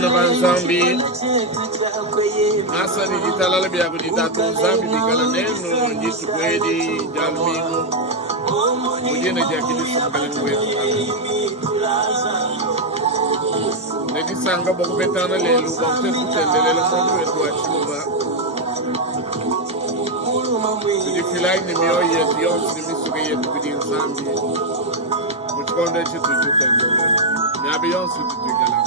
bana banzambi asa ni ditalala bya kuditatu zambi dikala neno jitu kwedi jalmingo mujene jakili sokale kwetu nedi sanga boku betana lelu bakte kutendelele modu wetu achiluba di filai ni miyo yetu yonsi ni misuke yetu kudi zambi muchkonde chitu jutendelele nyabi yonsi tutukala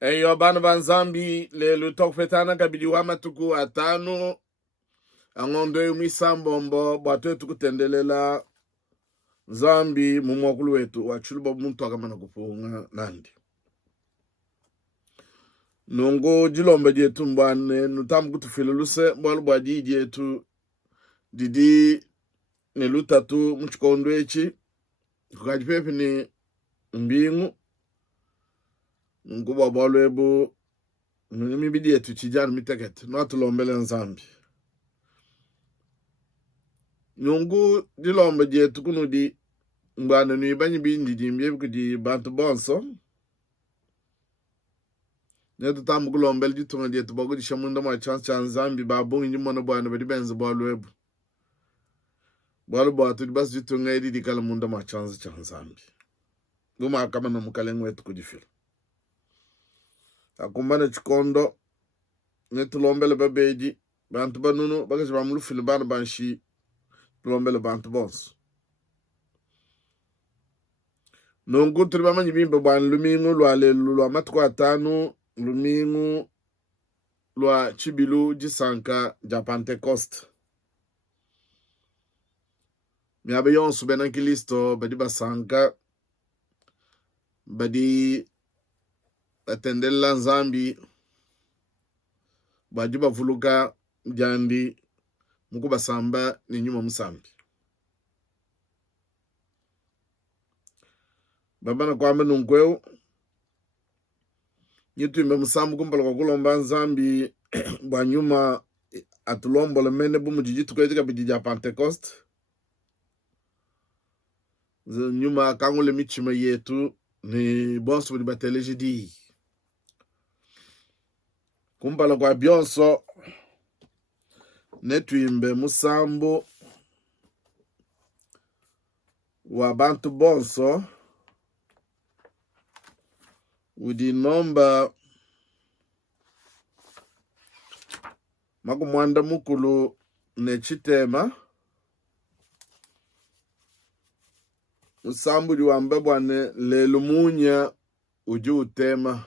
Eyo bana banzambi lelu tokfetana kabidi wamatuku atano angondo yumisambombo bwatu tukutendelela zambi mumwakulu wetu wachuluba muntu akamana kufunga nandi nungu jilombe jetu mbane nutamu kutufiluluse mwalu bwaji jetu didi nelutatu mchikondo echi kukajipepi ni mbingu nungu babalu ebu mibidi yetu chijani mitekete nwatulombele nzambi nungu jilombe jetu kunu di mbane nuibanyi bindi jimbe kudi bantu bonso netu tamu kulombele jitunga jetu bagu di shamunda mwa chance nzambi babungi njimona bwane badi benzi balu ebu balu bwatu di basi jitunga edi di kala munda mwa chance nzambi guma kama na mukalengu wetu kujifila akumbane chikondo netu lombele babeji bantu banunu bagaji bamulu filibana banshi lombele bantu bonso nungu tulibama njibimbe bwana lumingu lwa lelu lwa matuku atanu lumingu lwa Tshibilu jisanka ja Pentekoste miabe yonsu benankilisto badi basanka badi atendela nzambi bajiba vuluka jandi muku basamba ni nyuma musambi babana kwambe nunkweu nyitu imbe musambu kumpala kwa kulomba nzambi bwa nyuma atulombo le mene bumu jijitu kwa jika bidija Pentekoste nyuma kangule michima yetu ni bonsu bidi bateleji di kumpala kwa bionso netu imbe musambu wa bantu bonso udi nomba makumwanda mukulu nechitema musambu di wamba bwane lelu munya uji utema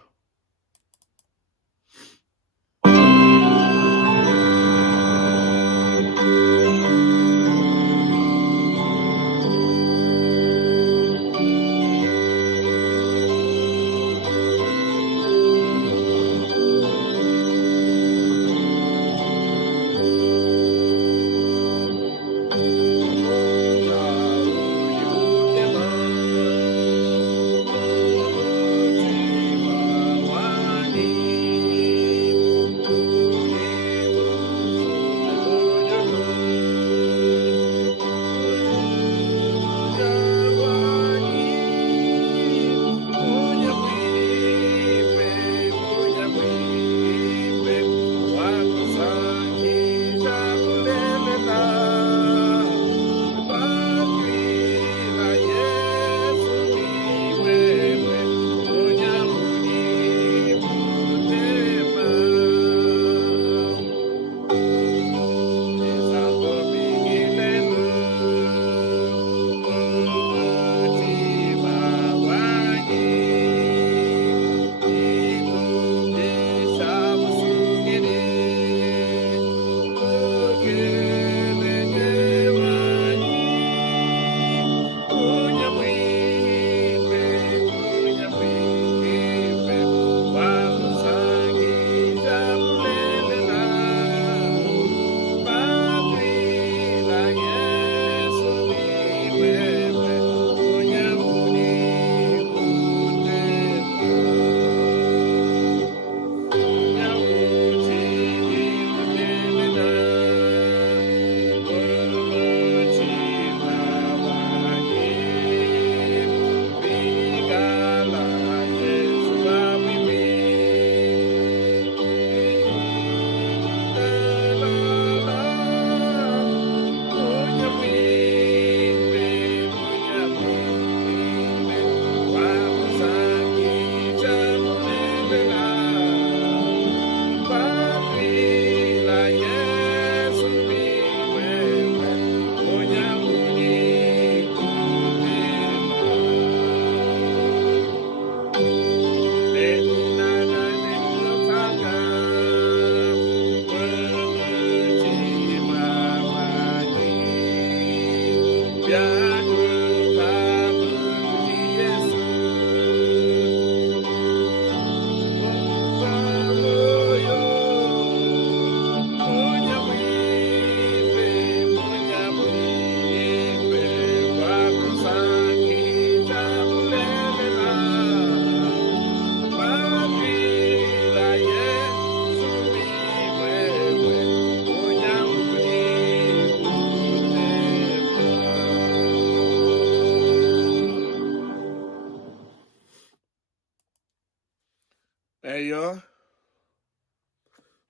Eyo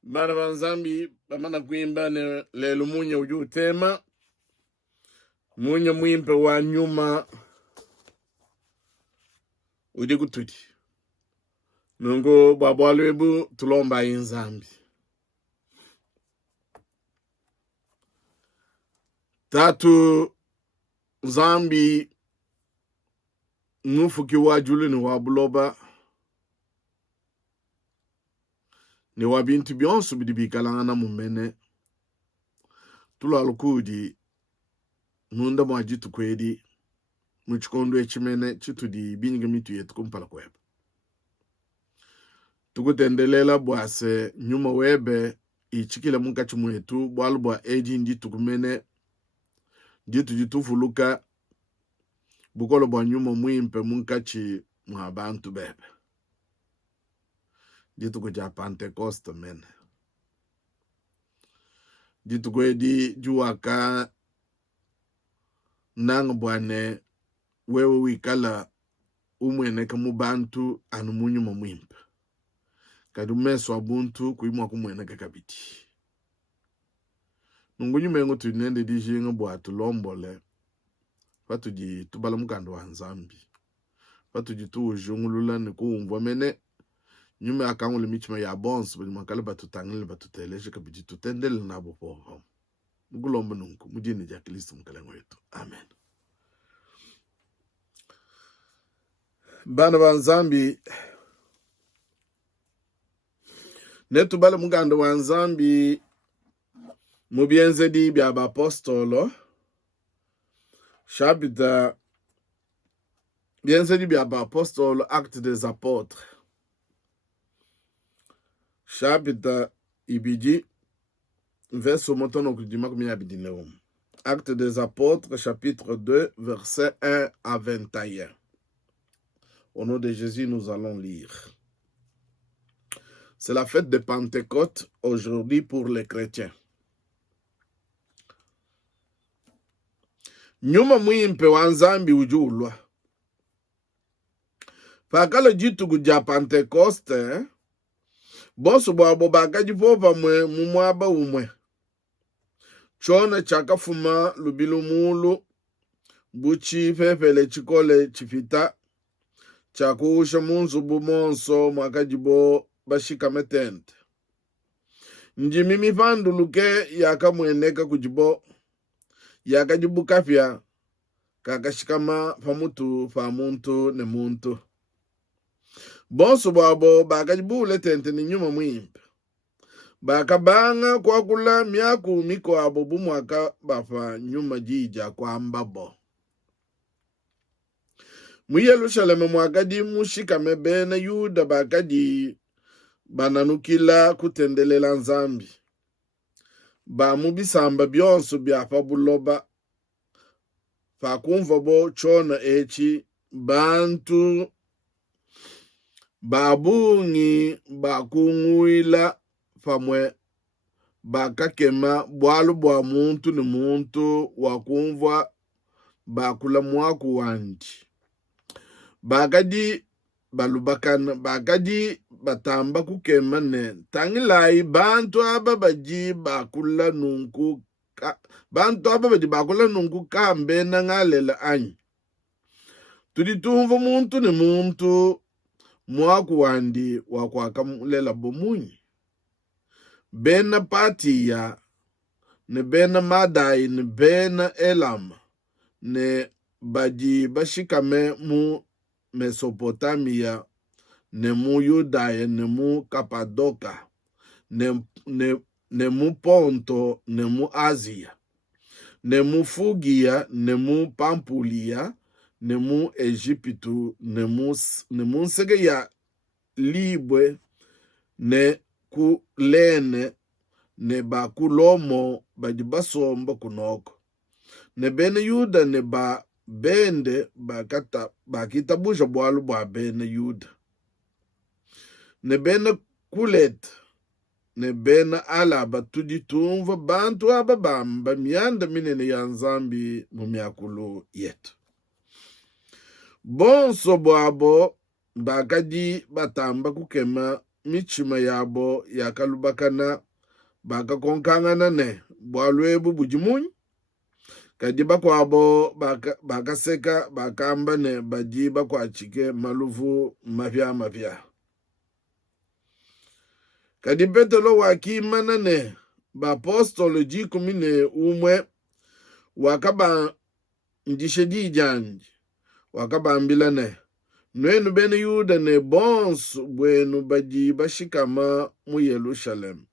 bana banzambi bamana kuimba ne lelo munye uju tema munye mwimpe wa nyuma udi kututi nungo babwalwebu tulomba inzambi tatu zambi nufuki wa julu ni wabuloba ni wabintu byonso bidi bikalangana mumene tulo alukudi nunda mwajitu kwedi muchikondo echimene chitudi binyiga mitu yetu kumpala kweba tukutendelela bwase nyuma webe ichikila munkachi mwetu bwalu bwa eji ndi tukumene nditu jitufuluka bukolo bwa nyuma mwimpe munkachi mwa bantu bebe ditu kuja Pentekoste mene ditu kwedi juwaka nang bwane wewe wikala umwene kamu bantu anu munyuma mwimpe kadu meso abuntu kuimwa kumwene kakabiti nungu nyumengu tunende dijinga bwatu lombole fatuji tubala mukando wa nzambi fatuji tuujungulula ni kuumvwa mene nyume akangule michima ya bonsu bali makale batutangile batuteleje kabiji tutendele nabo povo mugulomba nungu mujini ja Kristo mkalengo wetu amen. Bana banzambi netu bale mugando wa nzambi mu Bienzedi bya bapostolo chapitre Bienzedi bya bapostolo acte des apôtres chapitre ibidi verset motono kudima kumya bidineo. Acte des apôtres chapitre 2 verset 1 à 21. Au nom de Jésus, nous allons lire. C'est la fête de Pentecôte aujourd'hui pour les chrétiens. Nyuma mwimpe wa nzambi ujulwa. Pakala jitu kuja Pentekoste, bosu bwabo bakajipopa mwe mumwaba umwe. Chone chakafuma lubilumulu, buchi fefele chikole chifita, chakusha munzu bumonso mwakajibo bashika metente. Njimimi fandu luke yaka mweneka kujibo, yaka jibu kafya, kakashikama pamutu famuntu ne muntu. Bonso bwabo bakajibu letente ni nyuma mwimpe. Bakabanga kwa kula miaku miko abo bumwaka bafa nyuma jija kwa mbabo. Mu Yerusalemu mwakadi mushika mebe na Yuda bakadi bananukila kutendelela nzambi. Ba mubisamba byonso byafa buloba. Fakumva bo chona echi bantu babungi bakunguila famwe bakakema bwalu bwa muntu ni muntu wakumva bakula mwaku wandi. Bagadi balubakana bagadi batamba kukema ne tangilai bantu aba baji bakula nunku bantu aba baji bakula nunku kambe na ngalela anyi. Tuditumva muntu ni muntu mwaku wandi wakwakamulela bomunyi. Bena Patia, ne bena Madai, ne bena Elam, ne baji bashikame mu Mesopotamia, ne mu Yudaya, ne mu Kapadoka, ne mu Ponto, ne mu Asia, nemu Fugia, nemu Pampulia, nemu Egipitu, nemu nsege ya Libwe, ne ku lene, ne ba ku lomo ba di basomba kunoko. Ne bene Yuda ne ba bende ba kitabusha bwalu bwa bene Yuda. Ne bene kulet, ne bene alaba tudi tumva bantu aba bamba mianda minene ya nzambi mu myakulu yetu. Bonso bwabo bakadi batamba kukema michima yabo yakalubakana bakakonkangana ne bwalwebu bujimunyi. Kadi bakwabo bakaseka bakamba ne badi bakwachike maluvu mavya. Kadi Petelo wakimana ne bapostolo jikumi ne umwe wakaba ndishedi janji wakabambila ne nwenu bene Yuda ne bonsu bwenu badi bashikama mu Yerusalem.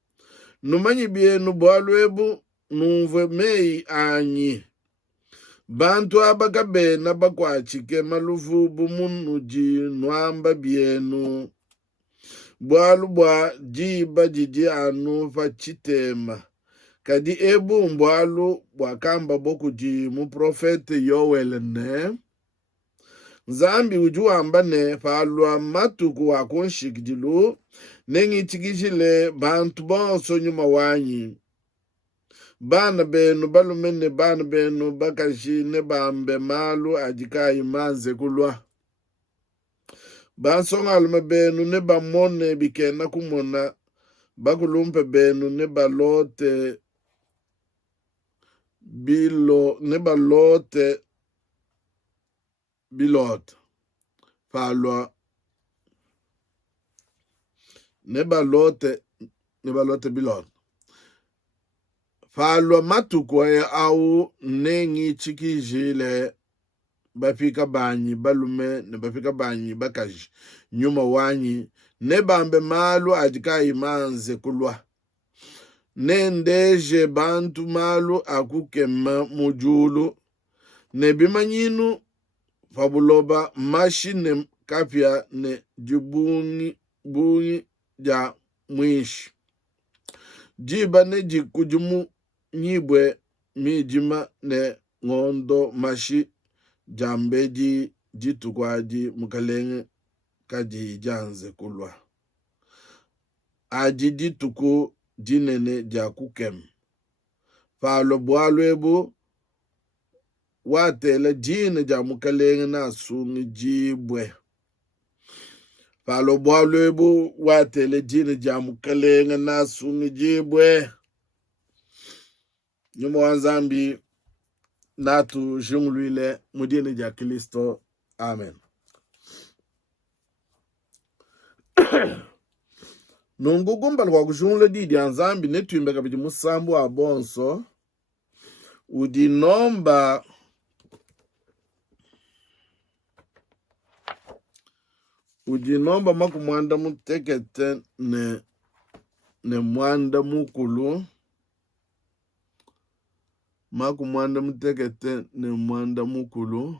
Numanyi bienu bwalwebu numve mei anyi. Bantu abakabena bakwachike maluvu bumunuji nwamba bienu. Bwalu bwa jiba jiji anu vachitema. Kadi ebu mbwalu bwakamba bokuji mu profete Yoel ne. Nzambi ujuamba ne falwa matuku wakunshikdilu. Nengi tikijile bantu bonso nyuma wanyi. Bana benu balumene bana benu bakashi ne bambe malu ajikayi manze kulwa. Bansonga alume benu ne bamone bikena kumona. Bakulumpe benu ne balote bilot. Falwa ne balote bilot. Falwa matukwe au nengi chikijile bafika banyi balume ne bafika banyi bakaji nyuma wanyi ne bambe malu ajikayi manze kulwa. Ne ndeje bantu malu akukema mujulu ne bimanyinu fabuloba mashi ne kapya ne jibungi ja mwishi. Jiba ne jikujumu nyibwe mijima ne ngondo mashi jambeji jitukwaji mukalenge kaji janze kulwa. Aji jituku jinene jakukem. Falo bwalwebu watele jine ja mukalenge na sungi jibwe. Falo bwalwebu watele jine ja mukalenge na sungi jibwe. Nyuma wanzambi natu jungluile mudine ja Kristo. Amen. Nungugumba kwa kujungule didi anzambi netuimbe kabidi musambu wa bonso. Udinomba makumwanda mutekete ne mwanda mukulu. Makumwanda mutekete ne mwanda mukulu.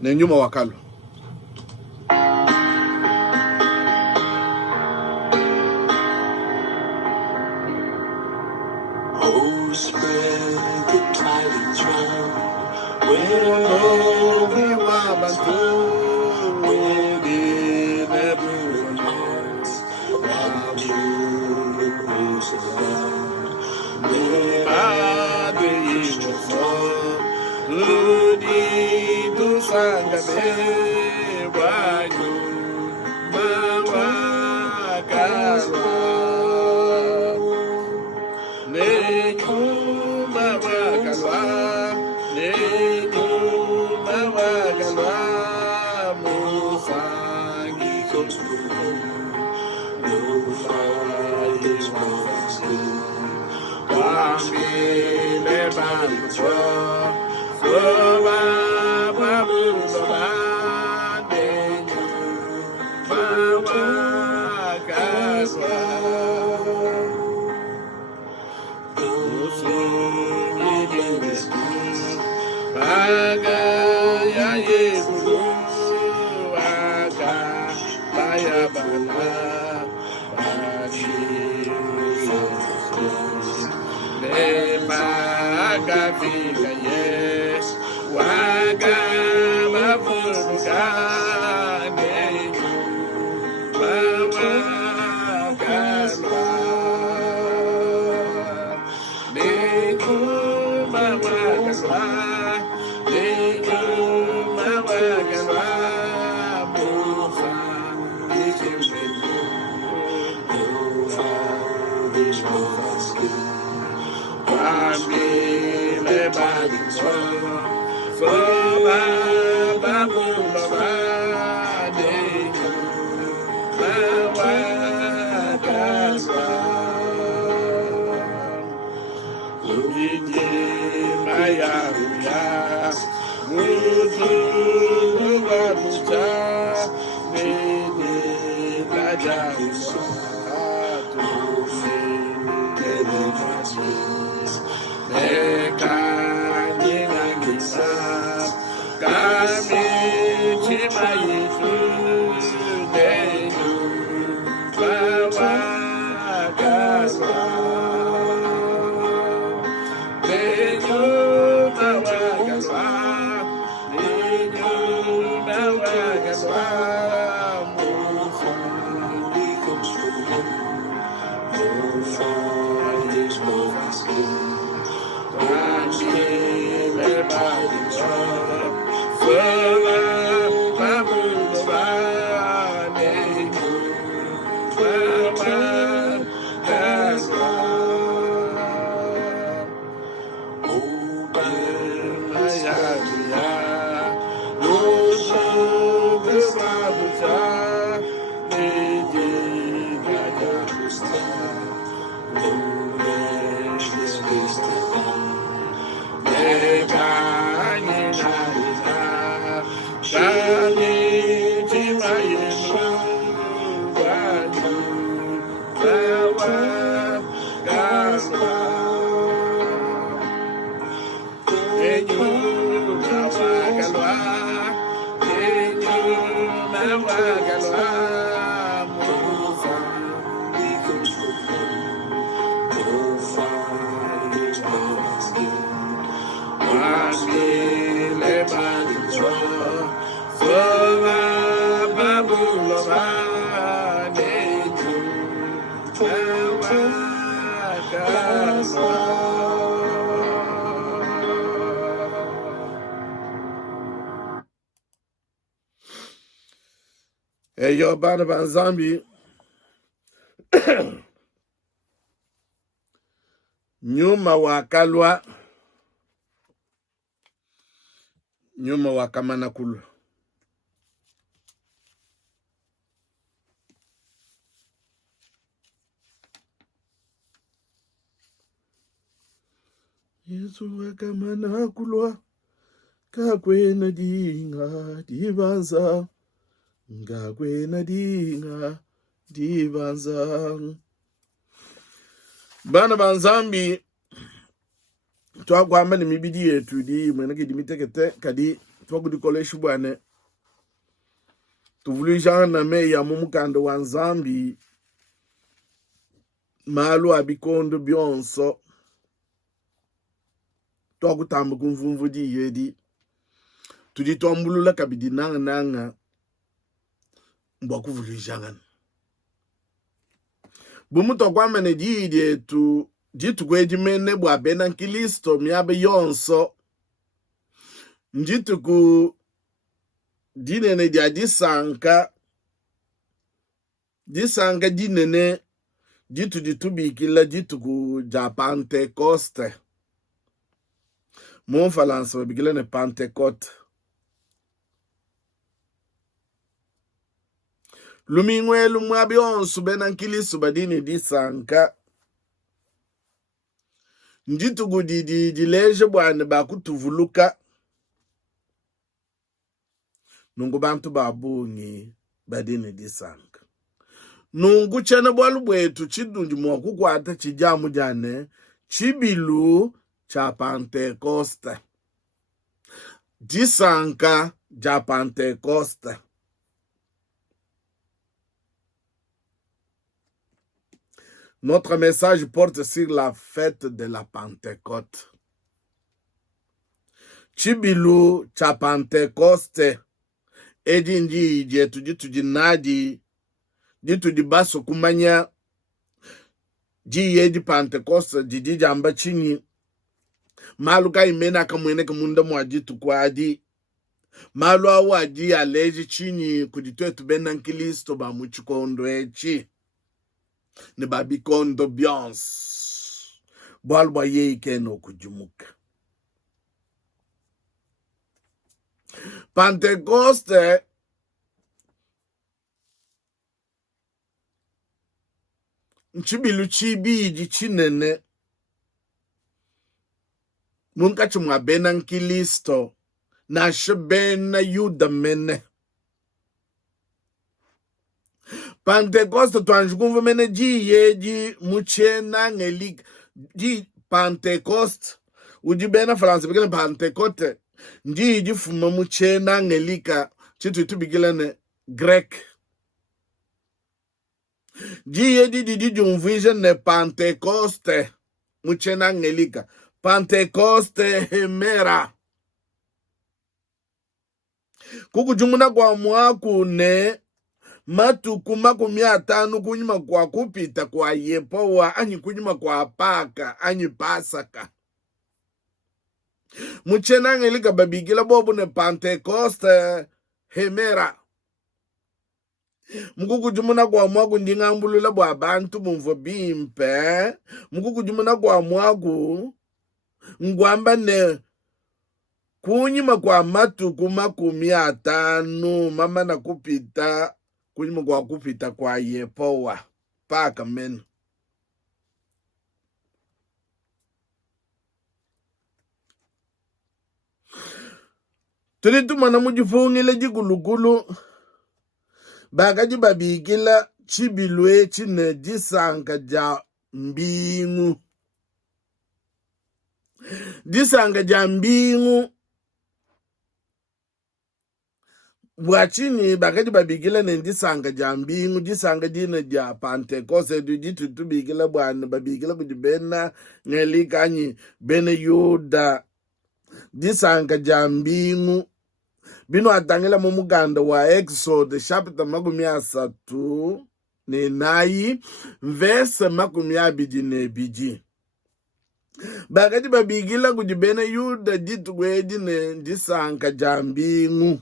Ne nyuma wakalo. Oh, spread the tidings round, wherever we want to, within everyone's hearts, and you the praise of God. Wherever is the fall, Ludi do sangabe, wanyu mawakalwa. Ne kuma bakalwa, ne kuma Eyo bana banzambi nyuma wakalwa nyuma wakamanakulu Yesu wakamanakulwa kakwena dinga dibanza ngakwena dinga dibanza bana banzambi twagwamba nemibidi yetu di mwenake dimitekete kadi twagudikoleshi bwane tuvulujana me ya mumukando wa nzambi malu abikondo byonso twagutamba kumvumvu di yedi tudi tombulula kabidi nanga mbakuvulujana bumuto kwamene diidi etu ditukwe bwa bena nkilisto miabe yonso ndituku dinene dia disanka dinene ditu ditubikila dituku ja Pentekoste mon falanso bigile ne Pentekoste lumingwelu mwabe yonso bena nkilisto badini disanka ndituku dileje bwane bakutuvuluka nungu bantu babungi badini disanka Nungu chene bwalu bwetu chidunji mwakukwata chijamu jane Tshibilu cha Pentekoste. Disanka ja Pentekoste. Notre message porte sur la fête de la Pentecôte. Tshibilu cha Pentekoste. Edi nji jetu jitu nadi jitu baso kumanya ji yedi Pentekoste jiji jamba chini malu ka imena kamwene kamunda mwa jitu kwa adi malu awa adi aleji chini kuditwetu bena nkilisto ba muchikondo echi ne babikondo bians bwalwa ye ikeno kujumuka. Pentekoste Tshibilu chibiji chinene munkachi mwa bena nkilisto na shebena yuda mene. Pentekoste twanjukumva mene ji yeji muchena ngelik ji Pentekoste uji bena faransa bigele Pentekote ndi ji fuma muchena ngelika chitu itubigele ne Grek. Ji yeji di jumvishe ne Pentekoste muchena ngelika Pentekoste hemera kukujumuna kwa mwaku ne matuku 50 kunyuma kwa kupita kwa yepowa anyi kunyuma kwa paka anyi pasaka muchena ngelika babigila bobu ne Pentekoste hemera mukukujumuna kwa mwaku ndingambulula bwa bantu mumvo bimpe mukukujumuna kwa mwaku ngwamba ne kunyuma kwa matuku 50 mama na kupita kunyuma kwa kupita kwa yepowa paka men. Tulitumana mujifungile jikulukulu bagaji babigila Tshibilu echi ne disanga ja mbingu. Disanga ja mbingu bwachini bagaji babigila ne disanga ja mbingu disanga dina ja Pentekoste ditu tubigila bwana babigila kujibena ngelikanyi bene yuda disanga ja mbingu bino atangela mu muganda wa Exode chapter 39 verse 22. Bagati babigila kujibena yuda ditu gwedi ne disanga ja mbingu.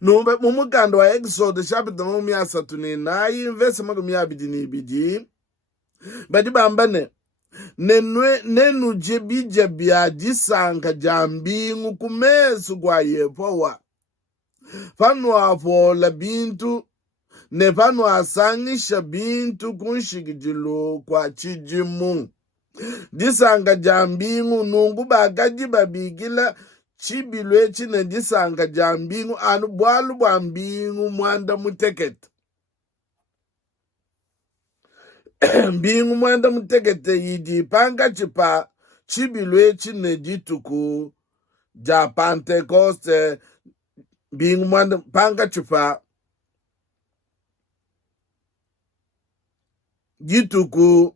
Numbe mu muganda wa Exode chapter 39 verse 22. Badi bambane nenu jebija bia disanga jambingu kumesu kwa yepowa panu afola bintu ne panu asangisha bintu kunshikijilo kwa chijimu disanga jambingu nungu bagaji babigila Tshibilu echi ne disanga jambingu anu bwalu bwa mbingu mwanda mutekete mbingu mwanda mutekete yidi panga chipa Tshibilu echi ne dituku ja Pentekoste mbingu mwanda panga chipa dituku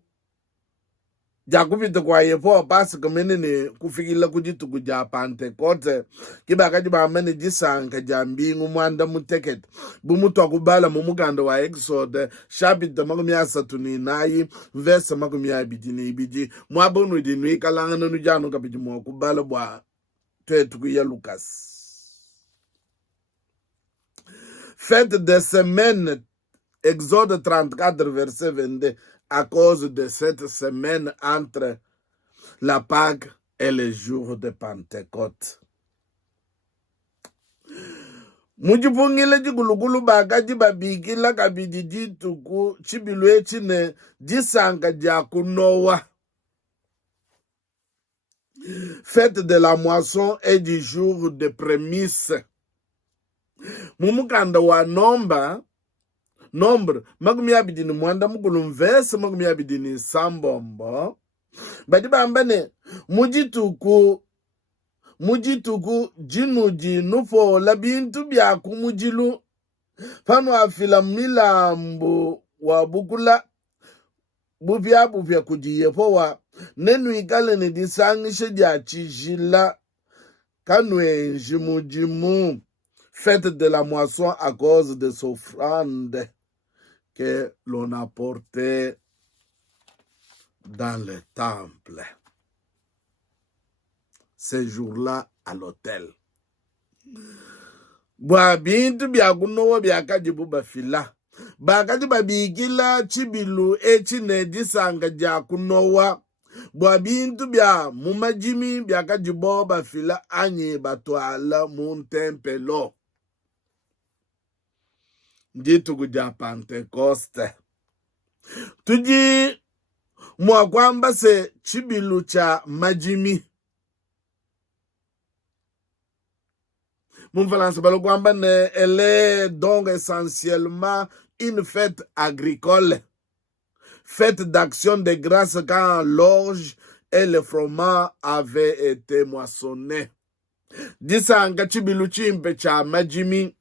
ja kupita kwa yepo basi kamene ne kufikila kudituku ja Pentekoste kibaka jibamene disanga ja mbingu mwanda mutekete bumutu akubala mu muganda wa Exode chapter 39 verse 22 mwabonu dinu ikalangana nujanu kapiti mwakubala bwa twetu ya Lucas. Fête de semaine, Exode 34 verset 22, à cause de cette semaine entre la Pâque et le jour de Pentecôte. Mujipungile jikulukulu bagaji babigila kabidi dituku Tshibilu echi ne disanga diakunowa. Fête de la moisson et du jour de prémisse. Mumukanda wa nombre makumi abidi ni mwanda mukulu mvese makumi abidi ni sambombo badi bambane mujituku jinuji nufo la bintu byaku mujilu pano afila milambo wa bukula bupya kujiyepo wa nenu ikale ni disangishe dia chijila kanwe jimu fête de la moisson à cause des offrandes que l'on apportait dans le temple. Ces jours-là à l'hôtel. Bwa bintu bya kunowa bya kajibu bafila. Bakati babigila Tshibilu echine disanga ja kunowa. Bwa bintu bya mumajimi bya kajibo bafila anye batwala muntempelo. Nditu kuja Pentekoste. Tuji mwakwamba se Tshibilu cha majimi. Mon France, elle est donc essentiellement une fête agricole, fête d'action de grâce quand l'orge et le froment avaient été moissonnés. Disanga Tshibilu chimpe cha majimi,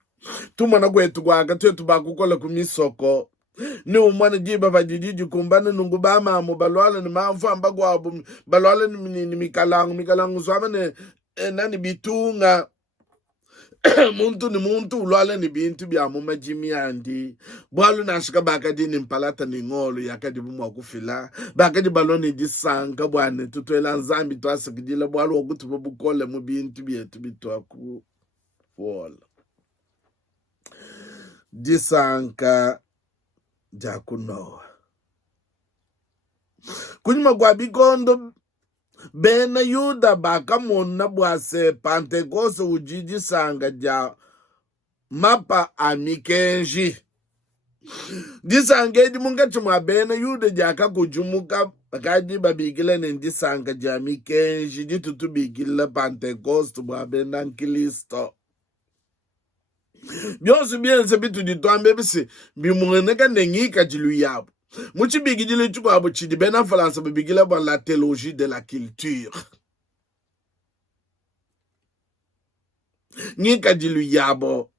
tumana kwetu kwaga twetu bakukola kumisoko. Ni umwana jiba vajijiji kumbana nungubama mu balwala ni mafamba kwabu balwala ni mikalangu swamane nani bitunga. Muntu ni muntu ulwala ni bintu bya mumajimi andi bwalu nashika bakadi ni mpalata ni ngolo yakadi bumwa kufila bakadi baloni disanga bwane tutwela nzambi twasikidila bwalu okuti bukole mu bintu byetu bitwaku wala disanga jakunoa kunyuma kwa bikondo bena yuda baka mona bwase Pentekoste ujiji sanga ja mapa amikenji disanga edi munga chuma bena yuda jaka kujumuka bakadi babigila nendi sanga ja amikenji ditutu bigila Pentekoste bwa bena nkilisto byonse byense bitu ditwambe bisi bimungeneka nengika jilu yabo muchi bigidile chuko abo chidi bena France bigila ba la théologie de la culture ngika jilu yabo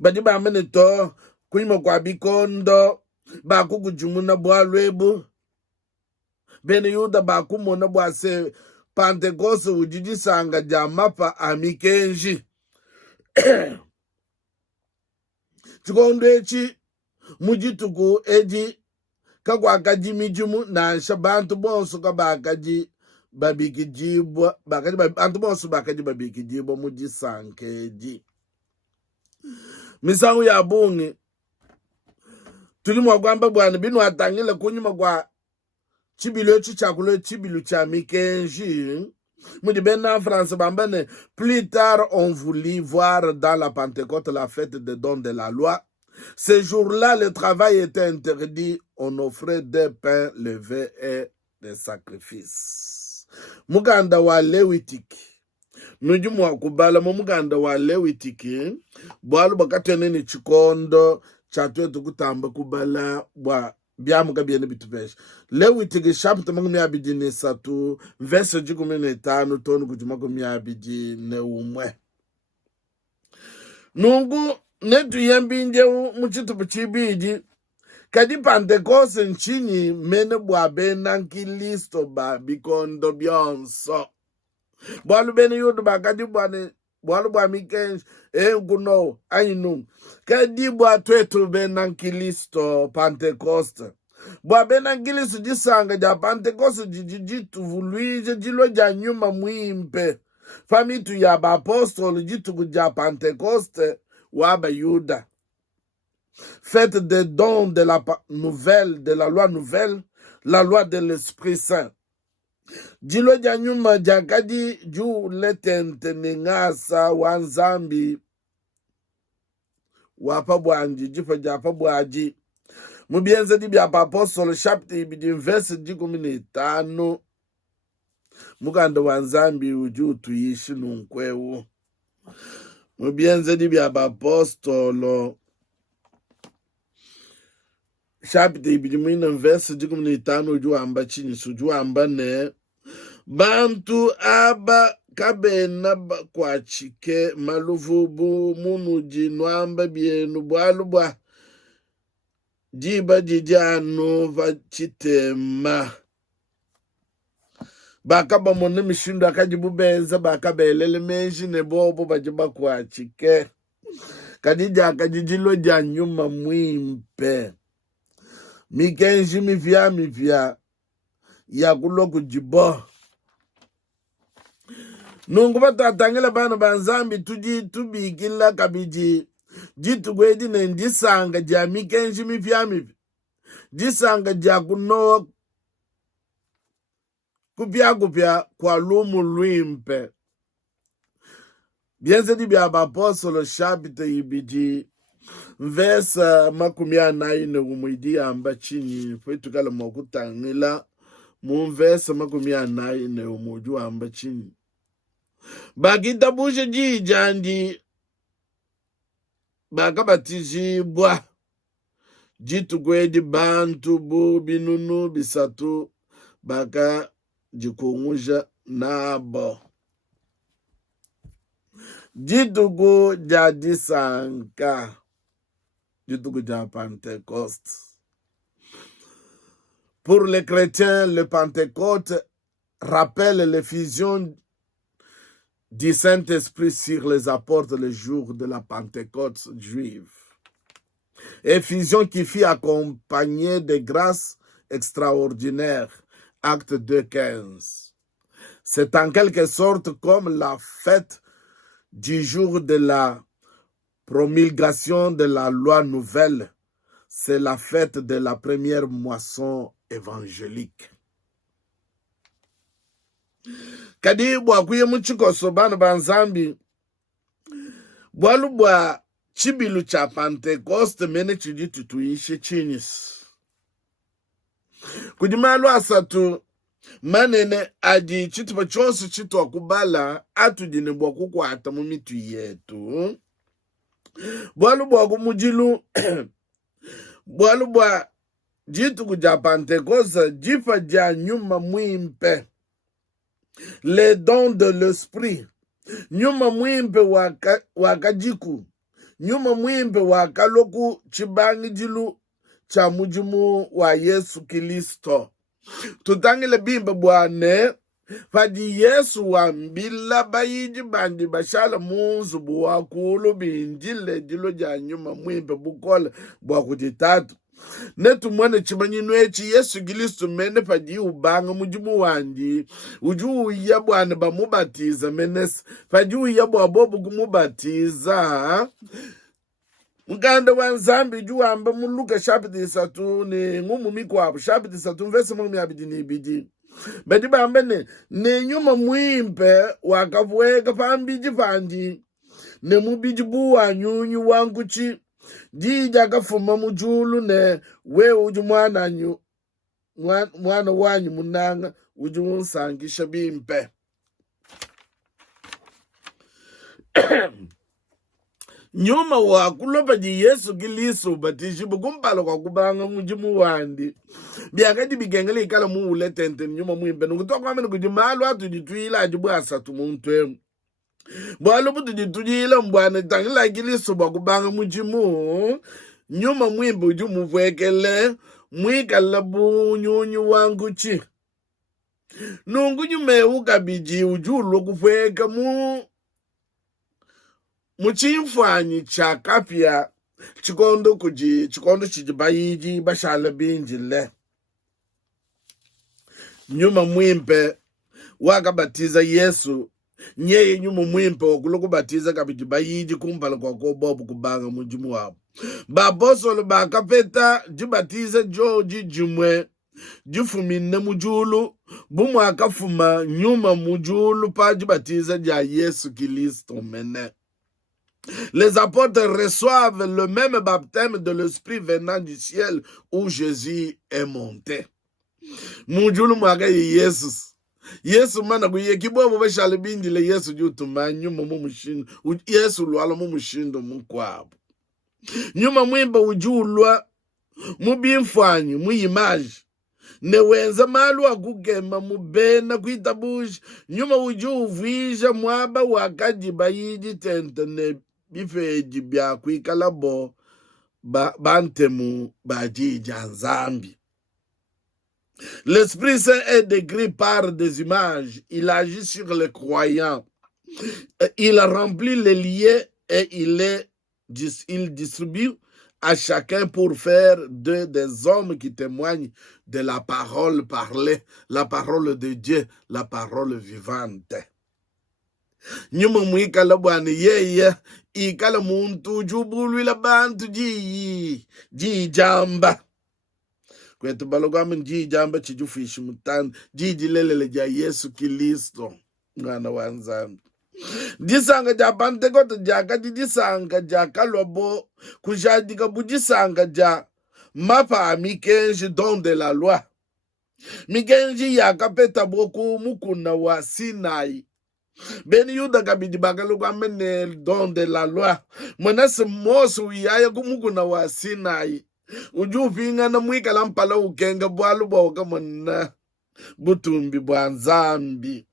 badi ba mene to kuima kwa bikondo ba kukujumuna bwa lwebu bene yuda ba kumona bwa se Pentekoste ujiji sanga ja mapa amikenji chikondo echi mujituku eji kakwa kaji mijumu na shabantu bonso kabakaji babikijibo bakaji bantu bonso bakaji babikijibo mujisankeji misangu ya bungi tulimwa kwamba bwana binu atangile kunyuma kwa Tshibilu echi chakulo Tshibilu cha mikenji mudi bena France bambane. Plus tard on voulut voir dans la Pentecôte la fête des dons de la loi. Ce jour-là, le travail était interdit. On offrait des pains levés et des sacrifices. Muganda wa Lewitiki. Nujumu wa kubala muganda wa Lewitiki. Bwalu bakatene ni chikondo. Chatwe tukutamba kubala. Biamuka biene bitupesha. Lewitiki chapter magumi abidi ni satu. Verse jikumi ni tanu. Tonu kujumagumi abidi ne umwe. Nungu netu yembinje muchitupu chibiji kadi Pentekoste nchini mene bwabe nankilisto ba bikondo byonso bwalu bene yudu bakadi bwane bwalu bwa mikenji kuno ayinu kadi bwa twetu be nankilisto Pentekoste bwabe nankilisto disanga ja Pentekoste jijitu vuluije jilo ja nyuma mwimpe famitu ya ba apostoli jitu kuja Pentekoste Waba Yuda. Fête des dons de la nouvelle, de la loi nouvelle, la loi de l'Esprit Saint. Jilo janyuma jakadi juu letente ningasa wanzambi wapabwanji jifa japabwaji. Mubienzedi bya apostole chapter ibidi verse 15. Muganda wanzambi uju tuishi nunkwewu. Bienzedi bya apostolo chapitre ibidimina verse 15 juu amba chini sujuu amba ne bantu aba kabena kwa chike maluvubu munu jinwamba bienu bwalubwa jiba jijanu vachitema bakaba mone mishindo akajibubenza bakabelele menji ne bobo bajiba kwa chike kadija akajijilo ja nyuma mwimpe mikenji mivya ya kuloku jibo nungu batatangela bana banzambi tubikila kabiji jitu gwedi ne njisanga ja mikenji mivya jisanga ja kunoa kupya kwa lumu lwimpe. Bienzedi bya apostolo chapitre ibidi verse 14 umwidi amba chini fwetukala mwakutangila mu verse 14 umuju amba chini bakitabushe jijandi bakabatijibwa jitu gwedi bantu bu binunu bisatu baka jikungusha nabo jituku ja disanka jituku ja Pentekoste. Pour les chrétiens, le Pentecôte rappelle l'effusion du Saint-Esprit sur les apôtres le jour de la Pentecôte juive. Effusion qui fut accompagnée de grâces extraordinaires. Acte 2:15. C'est en quelque sorte comme la fête du jour de la promulgation de la loi nouvelle. C'est la fête de la première moisson évangélique. Kadi bwa kuye muchikoso bana banzambi bwalu bwa Tshibilu cha Pentekoste mene chijitu tuishe chinis. Kudimalu asatu manene adi chitupa chonsu chitu akubala atudine bwa kukwata mu mitu yetu. Bwalu bwa kumujilu bwalu bwa jitu kuja Pentekoste jifa ja nyuma mwimpe. Les dons de l'esprit. Nyuma mwimpe wakajiku. Nyuma mwimpe wakaloku chibangi jilu cha mujimu wa Yesu Kristo. Tutangile bimba bwane fadi Yesu wambila bayiji bandi bashala munzu buwakulu binjile jilo ja nyuma mwimpe bukola bwakutitatu. Netu mwane chimanyinu echi Yesu Kristo mene fadi ubanga mujimu wandi uju uya bwane bamubatiza menes fadi uya bwabobu kumubatiza. Mkanda wanzambi juu amba muluka chapitre 3 ni ngumu mikwabu chapitre 3 verse 12 bedi bamba ne nyuma mwimpe wakavweka pambiji pandi ne mubiji buwa nyunyu wanguchi dija kafuma mujulu ne we uju mwana wanyu munanga uju unsangisha bimpe. Nyuma wakulopa di Yesu Kristo batishibu kumpalo kwa kubanga mujimu wandi biakati bigengele ikala muule tente nyuma mwimpe nukutoka wamene kujimalu atu jituila ajibu asatu muntwe bwalo butu jituila mbwane tangila Kristo bakubanga mujimu nyuma mwimpe ujumu vwekele mwikala bunyunyu wangu chi nungu nyume ukabiji ujulu kufweka muchimfanyi cha kapya chikondo chijibayiji bashala binjile. Nyuma mwimpe wakabatiza Yesu nyeye nyuma mwimpe wakulokubatiza kabijibayiji kumpala kwa kobobu kubanga mujimu wabu. Babosolo bakapeta jibatiza joji jimwe jifumine mujulu bumu akafuma nyuma mujulu pa jibatiza ja Yesu Kristo mene. Les apôtres reçoivent le même baptême de l'esprit venant du ciel où Jésus est monté. Mujulu mwaka Yesus Yesu mana kuye kibobo bashale bindile Yesu jutuma nyuma mu mushindo Yesu lwala mu mushindo munkwabo nyuma mwimba ujulwa mu bimfanyi mu image newenza malu akugema mubena kuitabushi nyuma ujuvija mwaba wakadi bayidi tente ne bifeji bya kwikalabo bantemu badija nzambi. L'Esprit Saint est décrit par des images. Il agit sur les croyants. Il remplit les liens et il distribue à chacun pour faire d'eux des hommes qui témoignent de la parole parlée, la parole de Dieu, la parole vivante. Nyuma mwikala bwana yeye ikala muntu jubulwila bantu jamba kwetu balogama jamba chijufishi mutani jilelele ja Yesu Kristo mwana wa nzambi. Disanga ja Pentekoste jakati disanga ja kalobo kujadika budisanga ja mapa mikenji don de la loi mikenji yakapeta boku mukuna wa Sinai beni yuda kabidi bakaluka mene don de la loi mwanasi mosu yaya kumukuna wa Sinai ujufinga na mwika lampala ukenga bwalu boka mwana butumbi bwa nzambi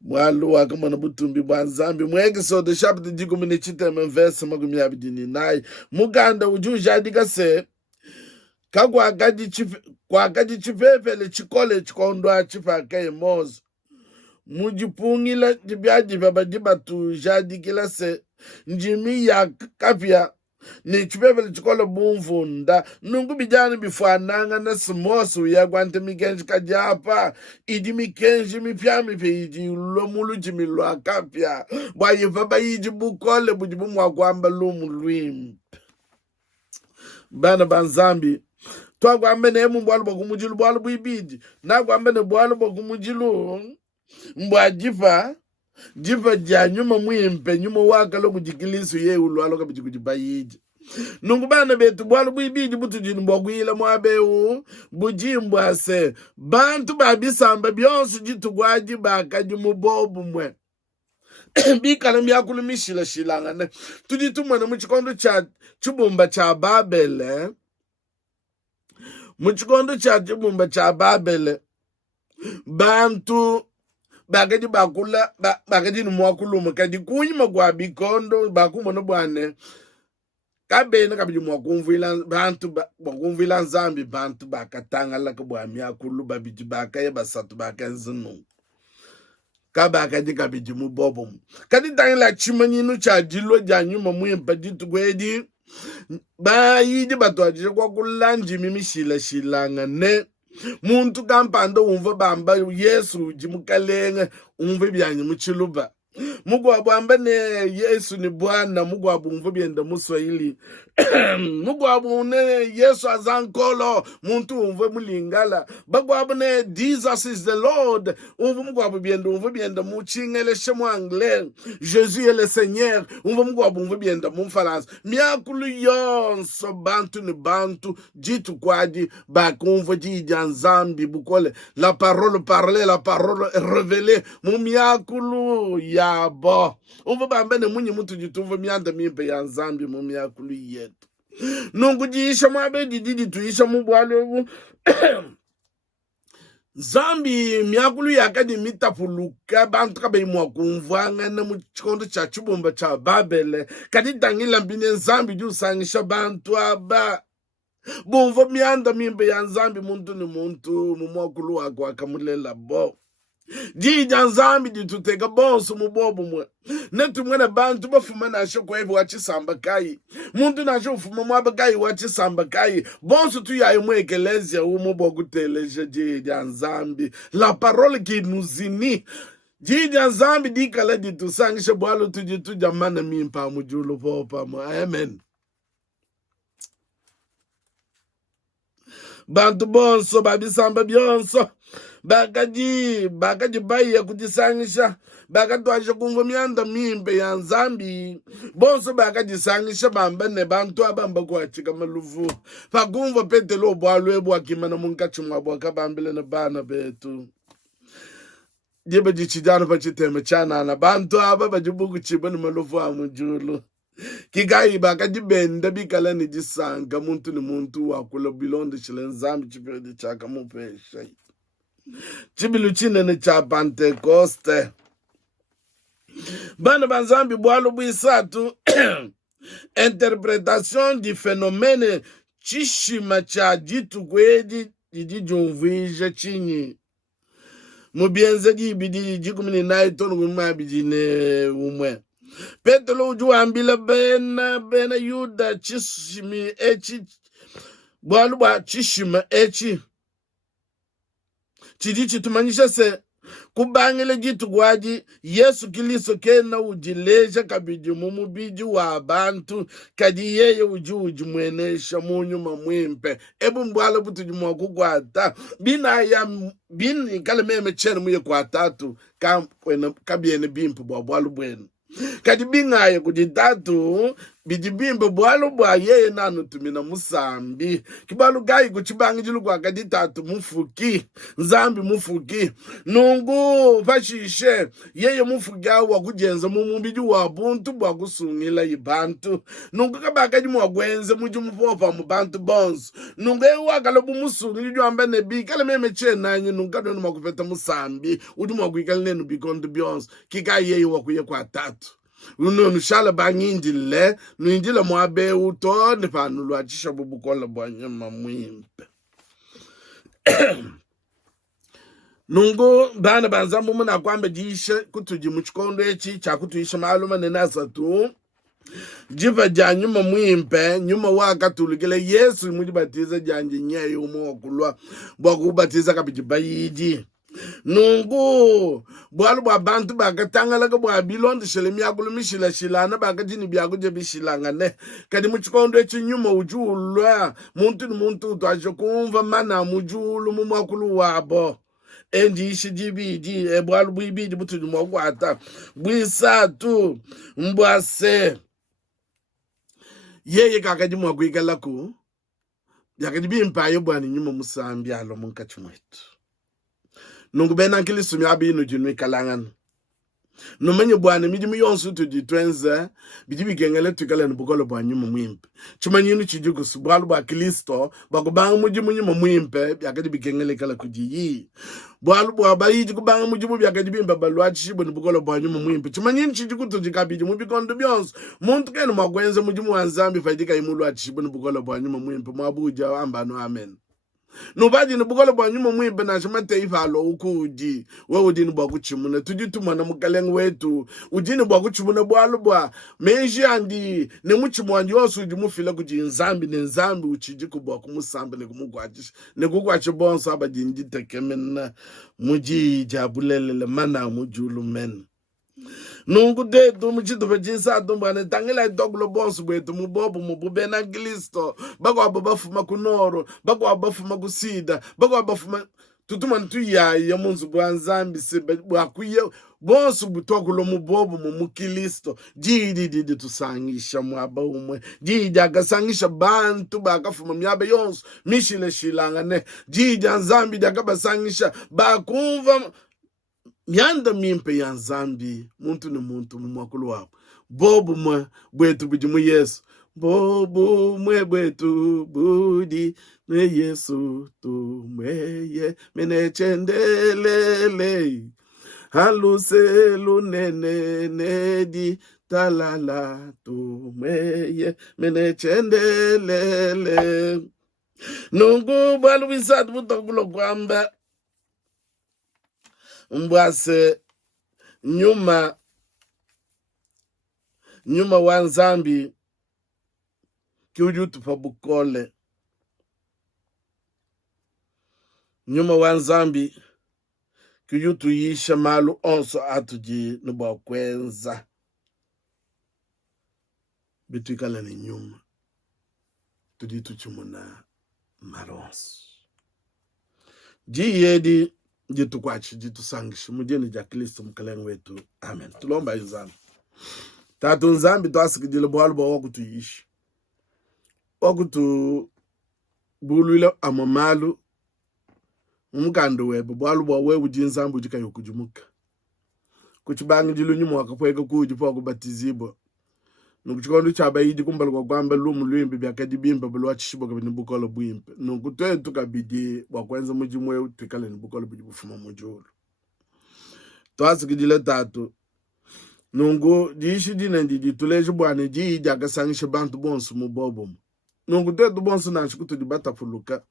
mwalu waka mwana butumbi bwa nzambi mwenge sodo chapter 10 verse 29 muganda ujujadika se kwa kadi chifefele chikole chikondwa chifaka mozo mujipungila jibyaji babadiba tu jadikila se njimi ya kapya ni chipevele chikolo bumvunda nungu bijani bifananga na simosu ya kwante mikenji kajapa idi mikenji mipyami pe idi lomulu jimilo akapya bwaye vaba idi bukole bujibu mwakwamba lumu lwim bana banzambi twa kwambe ne mbwalu bakumujilu bwalu bwibidi na kwambe ne bwalu bakumujilu mbwa jifa ja nyuma mwimpe nyuma wakalo kujikilisu ye ulwalo kabiti kujibayiji nungu bana betu bwalu bwibidi butujini mbwagwila mwabeu bujimbwa se bantu babisamba byonsu jitugwaji bakaji mubobu mwe bikala myakulumishila shilangane tujitumwana muchikondo cha chibumba cha Babele muchikondo cha chibumba cha Babele bantu bakaji bakula bakaji numwakuluma kadi kunyima kwa bikondo bakumono bwane kabene kabiji mwakumvila bantu bakumvila nzambi bantu bakatanga laka bwami akulu babiji bakaye basatu bakanzinu kabakaji kabiji mubobo kadi tangila chimanyinu cha jilo janyuma mwimpa jitugwedi bayidi batwajije kwa kulanji mimishila shilanga ne muntu kampando umva bamba Yesu jimukalenga umva byanyu muchiluba mugwabu ambane Yesu ni Bwana mugwabu umva byenda muswahili mugwabu ne Yesu azankolo muntu umva mulingala bagwabu ne Jesus is the Lord umva mugwabu byenda muchingele shemwangle Jésus est le Seigneur umva mugwabu umva byenda mumfalansa myakulu yonso bantu ni bantu jitu kwadi bakumva jija nzambi bukole la parole parlée la parole révélée mumyakulu yabo umva bambene munyi mutu jitumva myanda mimpe ya nzambi mumyakulu yetu nungu jiisha mwabedi didi tuisha mubwalevu zambi myakulu yakadi mitapuluka bantu kabe mwakumvanga na muchikondo cha chibumba cha Babele kadi tangila mbine nzambi jusangisha bantu aba bumva myanda mimpe ya nzambi muntu ni muntu mumwakulu wako akamulela bo jija nzambi dituteka bonso mubobo mwe netu mwena bantu bafuma nasho kwa hivyo wachisamba kai muntu nasho ufuma mwaba kai wachisamba kai bonso tu ya imwe ekelezia umubogu teleje jija nzambi la parole qui nous unit jija nzambi dikala ditusangisha bwalo tujitu jamana mimpa mujulu popa mwe amen bantu bonso babisamba byonso bakaji bayi kujisangisha bakatwaje kumva myanda mimpe ya nzambi bonso bakajisangisha bamba ne bantu abamba kwachika maluvu pakumva petelo bwalwe bwakimana munkachumwa bwakabambile ne bana betu Jibe jichijano pachiteme chana na bantu aba bajibuku chibani malofu amujulu. Kigai baka jibenda bikala ni jisanga muntu ni muntu wakula bilonde chilenzambi chipyo di chaka mupesha. Tshibilu chine ni cha Pentekoste. Bana banzambi bwalo bwisatu. Interprétation du phénomène chishima cha jitu kwedi jijumvija chinyi. Mubienzedi ibidi jikumini naitonu kumma bijine umwe. Petelo ujuambila bena yuda chishimi echi. Bwalu bwa chishima echi. Chidichi tumanyisha se kubangile jitu kwaji Yesu Kristo kena ujileja kabiji mumubiji wa abantu kadi yeye uji mwenesha munyuma mwimpe ebu mbwala butu jumwa kukwata bini kala meme chene muye kwa tatu kabiene bimpu bwalu bwenu kadi bingaye kujitatu bijibimbe bwalu bwa yeye nanu tumina musambi kibalu gayi kuchibangi jilu kwa kadi tatu mufuki nzambi mufuki nungu fashishe yeye mufuki wa kujenza mumubiji wa buntu bwa kusungila ibantu nungu kabaka jimu wagwenze mujimu popa mubantu bonsu nungu wakalobu musungili juamba nebi kala meme chenanyi nungu kadonu makupeta musambi udimu wakuikali nenu bikondo bionsu kika yeye wakuye kwa tatu uno nushala bangindile nuindile mwabe uto nipanu luachisha bubukola bwanyama mwimpe nungu bana banzambu muna kwamba jishe kutuji muchikondo echi cha kutuisha maaluma nenasa tu jiva ja nyuma mwimpe nyuma wakatulikile Yesu mujibatiza janje nyaye umo wakulwa wakubatiza kapijibayiji nungu bwalu bwa bantu bakatangala ka bwa bilondo shele myakulu mishila shilana bakajini byaku je bishilangane kadi muchikondo echinyuma ujulwa muntu ni muntu twaje kumva mana mujulu mumakulu wabo endishi jibidi ebwalu bwibidi butu mwakwata bwisatu mbwase yeye kakaji mwakwikala ku yakadibi mpayo bwani nyuma musambi alo munkachumwetu nungu bena nkilisumi abinu jinwi kalangan numenye bwana midimu yonsu tudi twenze bidibi gengele tukala nbukolo bwa nyuma mwimpe chumanyinu chijuku subwalu bwa Kristo bakubanga mujimu nyuma mwimpe byakadibi gengele kala kujiyi bwalu bwa bayiji kubanga mujimu byakadibi mbabalwa chishibo nbukolo bwa nyuma mwimpe chumanyinu chijuku tujikabidi mubikondo byonsu muntu kenu magwenze mujimu wanzambi faidika imulu chishibo nbukolo bwa nyuma mwimpe mwabuja ambano amen nubaji nubukolo bwa nyuma mwimpe na shimate ifalo ukuji we udini bwa kuchimuna tujituma na mukaleng wetu udini bwa kuchimuna bwalu bwa menji andi ne muchimu andi osu ujimufila kuji nzambi ne nzambi uchijiku bwa kumusambi ne kumugwajisha ne kugwachi bonso abajinji tekemena muji jabulelele mana mujulu men nungu dedu muchitu pechisa tumbane tangila itoklo bonsu bwetu mubobu mububena Kristo bako abafuma kunoro bako abafuma kusida bako abafuma tutuma ntuyaya munzu bwanzambi sebe bwakuye bonsu butokulo mubobu mumukristo jidi tusangisha mwaba umwe jidi akasangisha bantu bakafuma myabe yonsu mishile shilangane jidi anzambi dakabasangisha bakumva myanda mimpe ya nzambi muntu ni muntu mumwakulu wapo bobu mwe bwetu bijimu Yesu bobu mwe bwetu budi ne Yesu tumweye menechendelele haluselu nene nedi talala tumweye menechendelele nungu balu bisatu butokulo kwamba mbwase nyuma wanzambi kiujutu pa bukole nyuma wanzambi kiujutu yisha malu onso atuji nubwa kwenza bitu ikala ni nyuma tuditu chumuna maronso jiyedi jitu kwachi jitu sangishi mujeni ja Kristo mkaleng wetu amen tulomba yuzana tatu nzambi twasikijile bwalu bwa wakutuyishi wakutu bulwile amamalu umukando webe bwalu bwa wewu jinzambu jika yokujumuka kuchibangi dilu nyuma wakakweka kuji po kubatizibwa nukuchikondo chaba yidi kumbala kwa kwamba lumu lwimbe byakadi bimba bulwa chishibo kabini bukolo bwimpe nukutwetu kabidi wakwenza mujimwe twikale ni bukolo budi bufuma mujulu twasikidile tatu nungu diishi dine ndidi tuleji bwane di jaga sangishe bantu bonsu mubobo nungu tetu bonsu na shikutu di bata fuluka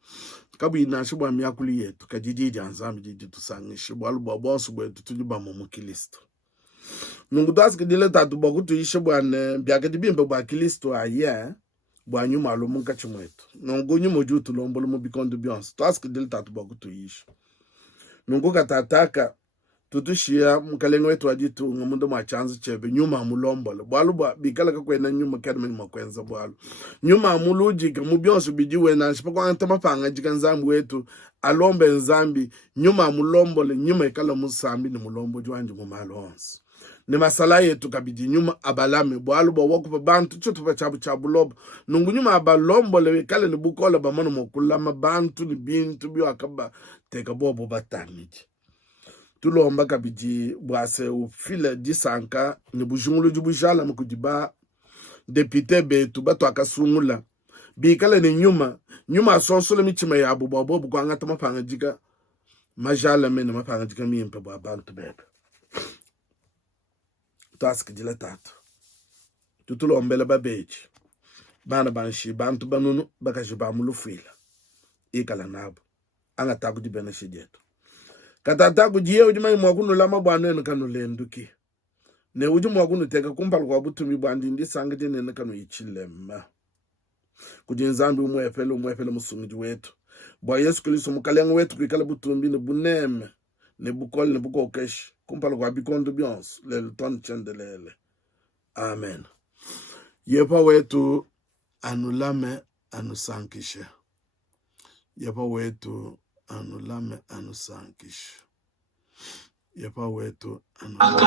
kabu ina shibwa miyakuli yetu kajidi janzami didi tusangishe bwalu bwa bonsu bwetu tujiba mumukilisto nungu twasikidile tatu bakutu ishe bwane byakadi bimba bwa kilisto aye bwa nyuma alomunka chimwetu nungu nyuma jutu lombolo mubikondo bionsu twasikidile tatu bakutu ishe nungu katataka tutushia mkalengo wetu wajitu ngamundo machanzi chebe nyuma mulombole bwalu bwa bikala kakwena nyuma kadme makwenza bwalu nyuma muluji kamubionso bijiwe na shipako antamapanga jikanzambi wetu alombe nzambi nyuma mulombole nyuma ikala musambi ni mulombo jwanje mumalonso ni masala yetu kabidi nyuma abalame bwalu bwa wakupa bantu chotu pa chabu lobo nungu nyuma abalombole ikala ni bukola bamano mokulama bantu ni bintu biyo akaba teka bobo batamiji tulomba kabidi bwase ufile disanka ni bujungulu jubujala mkujiba depute betu batu akasungula bikala ni nyuma asonsole michima ya bobo kwa ngata mapanga jika majala mena mapanga jika mimpe bwa bantu bebe twasikidile tatu tutulombela babeji bana banshi bantu banunu bakajiba mulufila ikala nabo angataku dibena shijetu katata kujiye ujima mwakunu lama bwana kanu lenduki ne ujima mwakunu teka kumpala kwa butumi bwandi ndi sangiti nene kanu ichilema kujinzambi umwefele musungiji wetu bwa Yesu Kristo mukalenga wetu kwikala butumbi ne buneme ne bukole ne bukokeshi kumpala kwa bikondo bionsu lelo ton chendelele amen yepa wetu anulame anusankishe yepa wetu anulame anusankishe yepa wetu anulame